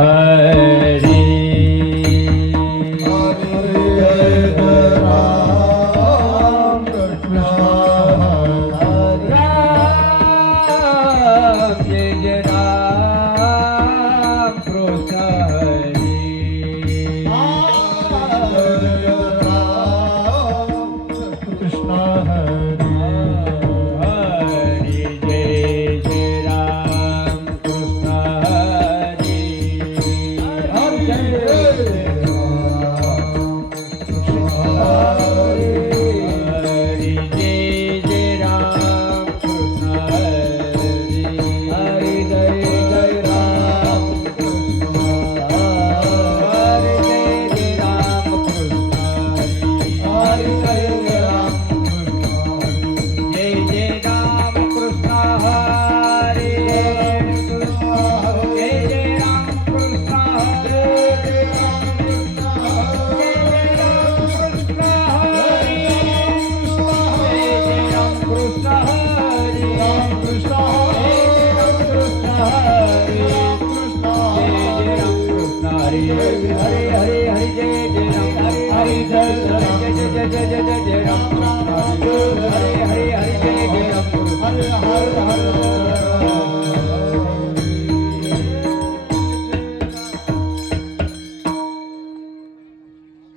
हरी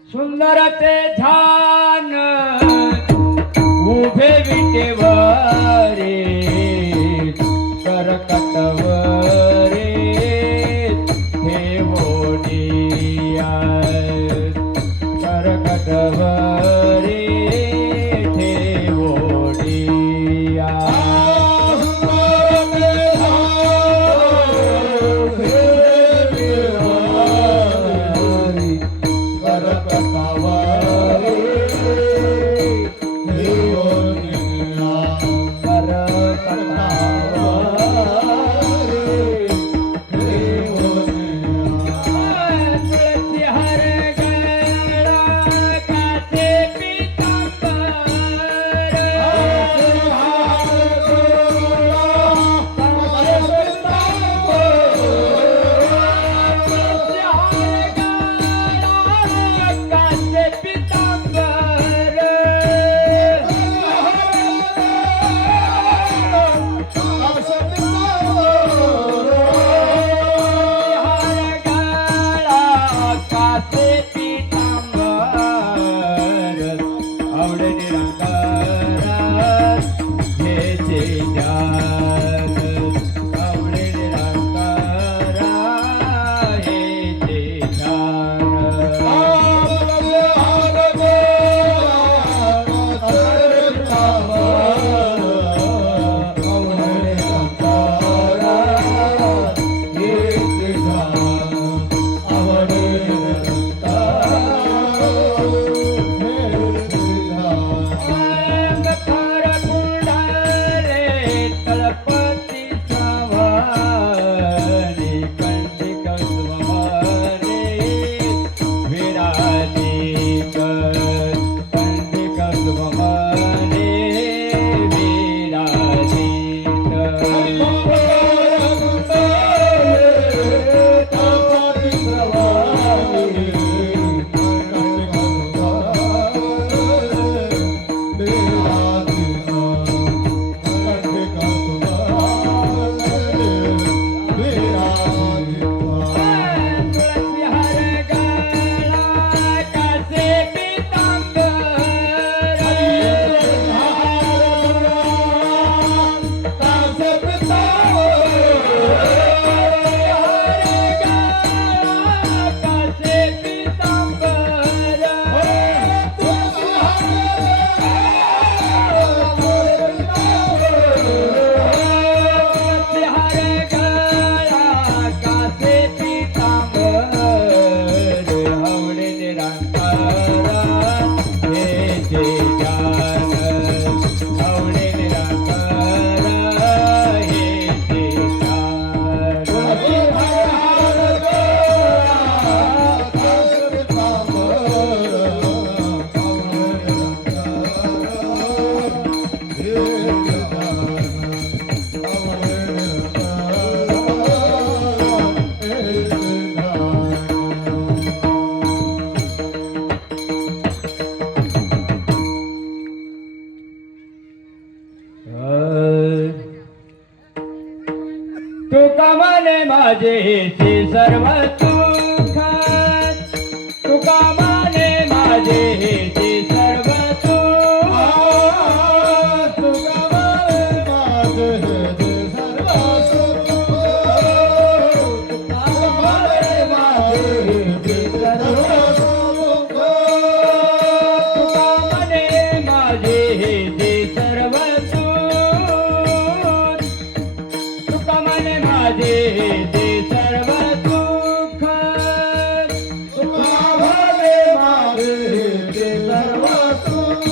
सुंदर ते ध्यान उभे विटेवरे करकटवरे ठेवोनिया करकटवरे ठेवोनिया करकटवरे हेचे सर्व सुख तुका माने माझे हेचे सर्व सुख तुका माने माझे हेचे सर्व सुख तुका माने माझे हेचे सर्व सुख तुका माने माझे हेचे सर्व सुख तुका माने माझे हेचे सर्व सुख तुका माने माझे हेचे सर्व सुख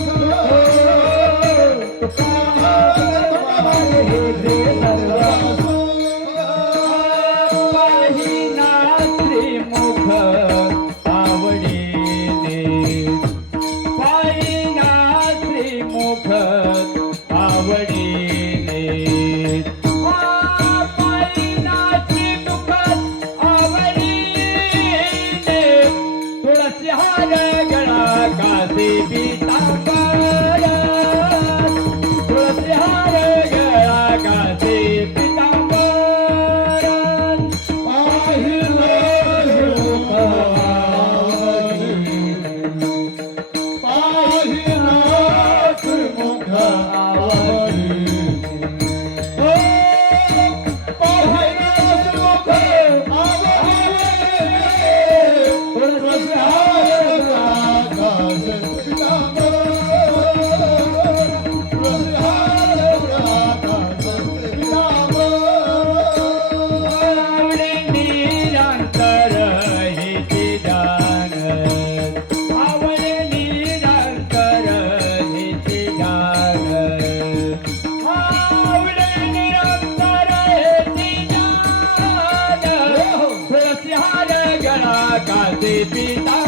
तुका माने माझे हेचे सर्व सुख पाहिना श्रीमुख आवडीने पाहिना श्रीमुख आवडीने पाहिना श्रीमुख आवडीने तुळसी हार गळा कासे पितांबर तुळसी हार गळा कासे पितांबर पाहिलं श्रीमुख आवडीने पाहिलं श्रीमुख आवडीने ओ पाहिलं श्रीमुख आवडीने तुळसी हार आकाश पितांबर तुळसी हार आकाश पितांबर आवडे निरंतर हेचे दान आवडे निरंतर हेचे दान आवडे निरंतर हेचे दान तुळसी हार गळा कासे पिता